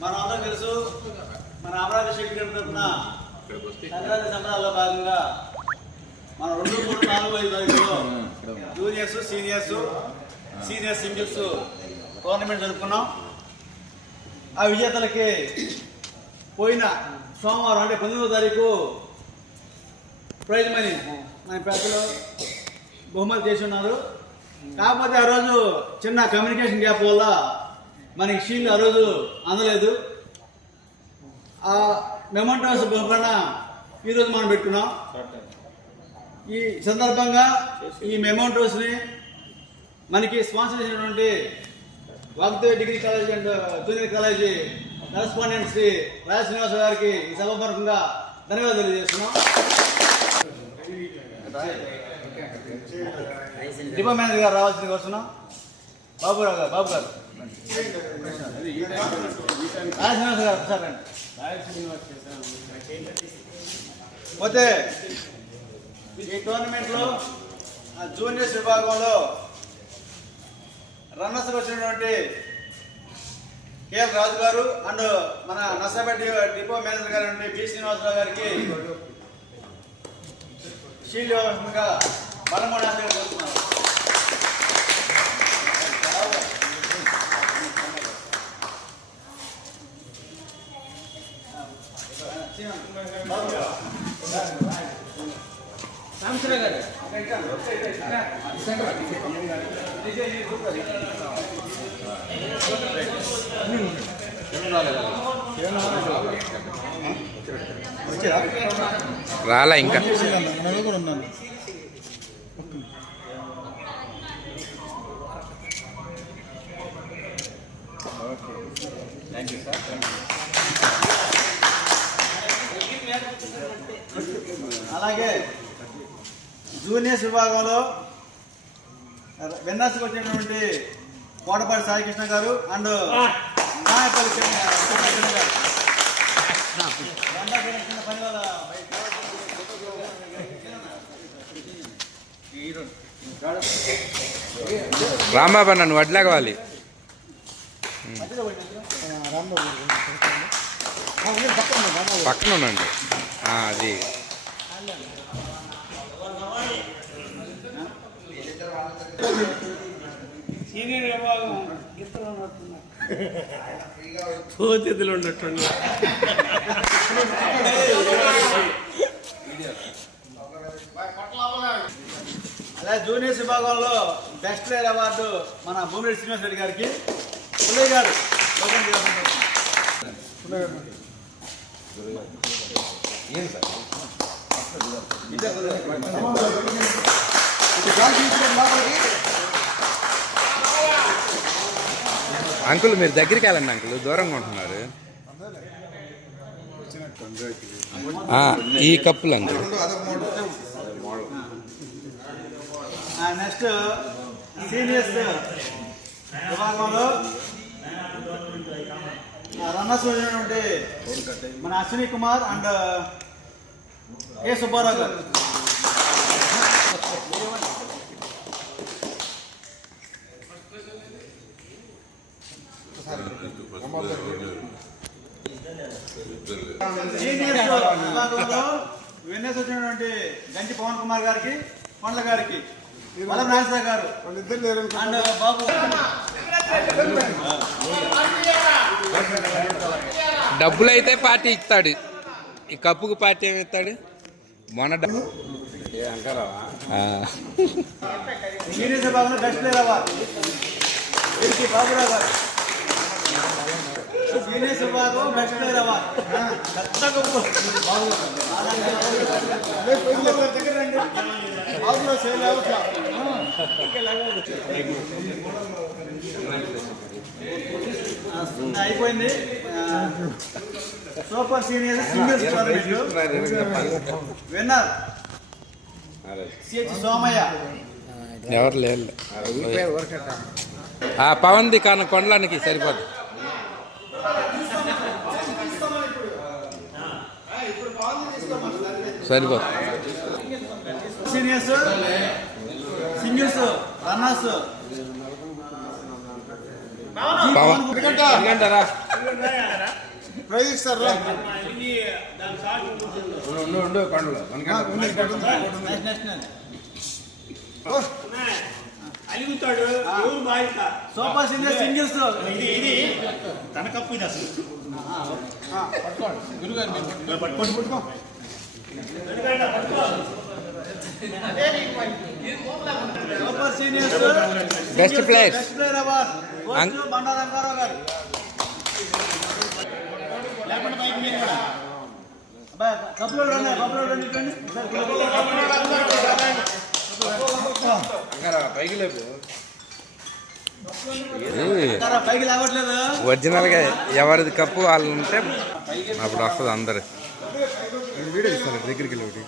మనం అందరం తెలుసు మన అమరావతి శక్తి తరఫున సంక్రాంతి సంబరాల్లో భాగంగా మనం 2, 3, 4, 5 తారీఖులో జూనియర్స్ సీనియర్ సింగిల్స్ టోర్నమెంట్ జరుపుకున్నాం. ఆ విజేతలకి పోయిన సోమవారం అంటే 19వ తారీఖు ప్రైజ్ మనీ మన పెద్దలు బహుమతి చేసి ఉన్నారు. కాకపోతే ఆ రోజు చిన్న కమ్యూనికేషన్ గ్యాప్ వల్ల మనకి షీల్డ్ ఆ రోజు అందలేదు. ఆ మెమోంటోస్ బహుమరణ ఈరోజు మనం పెట్టుకున్నాం. ఈ సందర్భంగా ఈ మెమోంటోస్ని మనకి స్పాన్సర్ చేసినటువంటి Vagdevi degree college and junior college correspondent Shri Raja Srinivasa గారికి ఈ సభాపూర్వకంగా ధన్యవాదాలు తెలియజేస్తున్నాం. డిపో మేనేజర్ గారు రావాల్సింది కోరుతున్నాం. బాబు గారు రాజ శ్రీనివాస గారు సార్ పోతే ఈ టోర్నమెంట్లో జూనియర్స్ విభాగంలో రన్నర్స్ వచ్చినటువంటి కేఎల్ రాజు గారు అండ్ మన నర్సాపేట డిపో మేనేజర్ గారు అంటే బి శ్రీనివాసరావు గారికి షీల్డ్ ఇవ్వాల్సిందిగా బలమూడు ఆశలు కోరుతున్నారు. రాలా ఇంకా అలాగే జూనియర్స్ విభాగంలో విన్నర్స్కి వచ్చినటువంటి కోటపాటి సాయికృష్ణ గారు అండ్ నాయపల్లి గారు రాంబాబు నన్ను వడ్లాగవాలి పక్కన ఉండండి. అది సీనియర్ విభాగం పోతిథులు ఉన్నట్టు అలా జూనియర్స్ విభాగంలో బెస్ట్ ప్లేయర్ అవార్డు మన భూమిరెడ్డి శ్రీనివాస రెడ్డి గారికి పుల్లయ్య గారు అంకుల్ మీరు దగ్గరికి వెళ్ళండి అంకుల్, దూరంగా ఉంటున్నారు. ఈ కప్పులు అంకుల్. నెక్స్ట్ సీనియర్స్ విభాగంలో రన్నర్స్ వచ్చినటువంటి మన అశ్విని కుమార్ అండ్ ఏ సుబ్బారావు గారు. సీనియర్స్ విభాగంలో విన్నర్స్ వచ్చినటువంటి గంటి పవన్ కుమార్ గారికి, కొండల గారికి, వలం నాగేశ్వర గారు అండ్ బాబు. డబ్బులు అయితే పార్టీ ఇస్తాడు, ఈ కప్పుకు పార్టీ ఏమి ఇస్తాడు? మొన్న సీనియర్స్ విభాగంలో బెస్ట్ ప్లేయర్ అవార్డు వీరికి బాబురావు గారు. సీనియర్స్ విభాగం బెస్ట్ ప్లేయర్ అవార్డు అయిపోయింది. Super senior singles winner CH Somayya. ఎవరు లేదు, పవన్ది కాను కొండలానికి సరిపోదు. సరిపోదు. సీనియర్స్ సింగిల్స్ రన్నర్స్ పవన్ ఎందుకంటారా ప్రైజ్ ఇస్తారు రా. అలుగుతాడు ఎవరు బాధ్యత సూపర్ సీనియర్ సింగిల్స్ ఇది తన కప్పు ఇది అసలు పట్టుకో super seniors best players best player award coach Banda Rangarao గారు. అబ్బాయి కప్పులో రండి, కప్పులో రండి, ఇవ్వండి. పైకి లేపు ఉంటారా? పైకి లాగట్లేదు. ఒరిజినల్ గా ఎవరిది కప్పు వాళ్ళు ఉంటే అప్పుడు వస్తుంది అందరు వీడియో ఇస్తాను దగ్గరికి వెళ్ళి ఒకటి